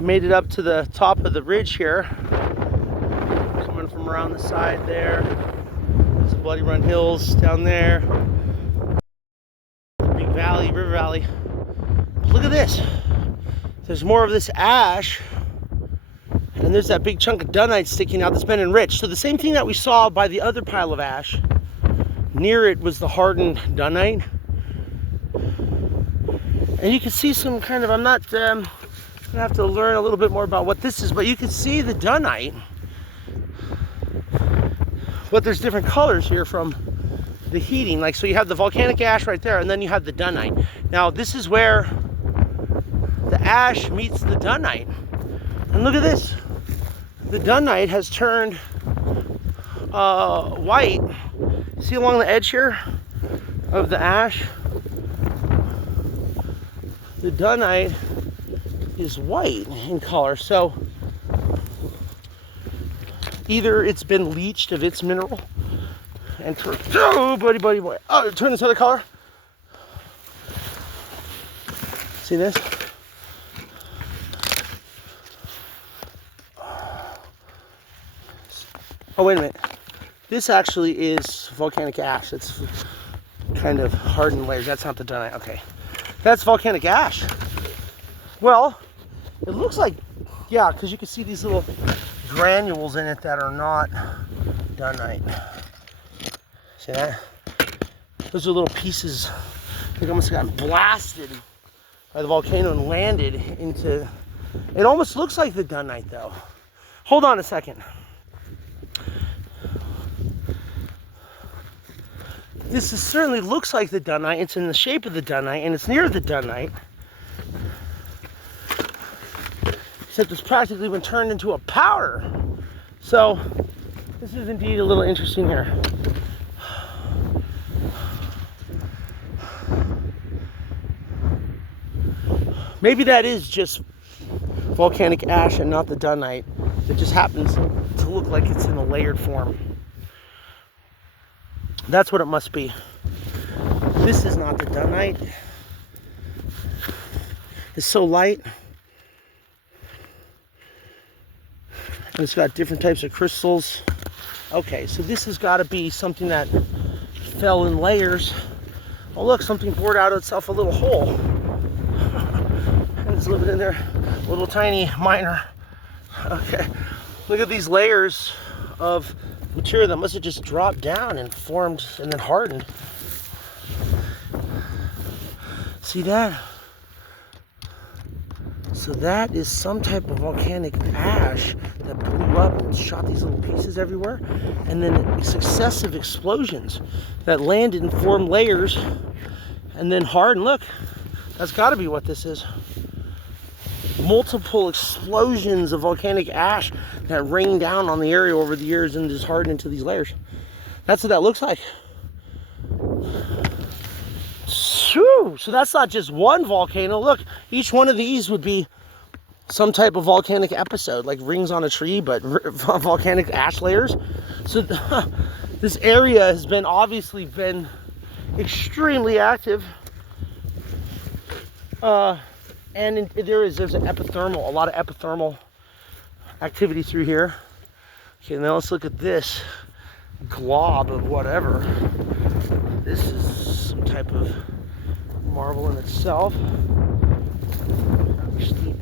I made it up to the top of the ridge here, coming from around the side there. There's the Bloody Run Hills down there. Big valley, river valley. But look at this. There's more of this ash, and there's that big chunk of dunite sticking out that's been enriched. So the same thing that we saw by the other pile of ash, near it was the hardened dunite. And you can see some kind of, I'm gonna have to learn a little bit more about what this is, but you can see the dunite. But there's different colors here from the heating. Like, so you have the volcanic ash right there, and then you have the dunite. Now, this is where the ash meets the dunite. And look at this. The dunite has turned white. See along the edge here of the ash? The dunite is white in color. So either it's been leached of its mineral and turned, oh, buddy, boy. Oh, it turned this other color. See this? Oh, wait a minute. This actually is volcanic ash. It's kind of hardened layers. That's not the dunite. Okay. That's volcanic ash. Well, it looks like, yeah, because you can see these little granules in it that are not dunite. See that? Those are little pieces. They almost got blasted by the volcano and landed into, it almost looks like the dunite though. Hold on a second. Certainly looks like the dunite. It's in the shape of the dunite, and it's near the dunite. Except it's practically been turned into a powder. So this is indeed a little interesting here. Maybe that is just volcanic ash and not the dunite. It just happens to look like it's in a layered form. That's what it must be. This is not the dunite. It's so light. And it's got different types of crystals. Okay, so this has got to be something that fell in layers. Oh look, something bored out of itself a little hole. And it's living in there, a little tiny miner. Okay, look at these layers of material that must have just dropped down and formed and then hardened. See that? So that is some type of volcanic ash that blew up and shot these little pieces everywhere, and then successive explosions that landed and formed layers and then hardened. Look, that's got to be what this is. Multiple explosions of volcanic ash that rained down on the area over the years and just hardened into these layers. That's what that looks like. So that's not just one volcano. Look, each one of these would be some type of volcanic episode, like rings on a tree, but volcanic ash layers. So this area has been obviously been extremely active. And there's an epithermal, a lot of epithermal activity through here. Okay, now let's look at this glob of whatever. This is some type of marble in itself. How steep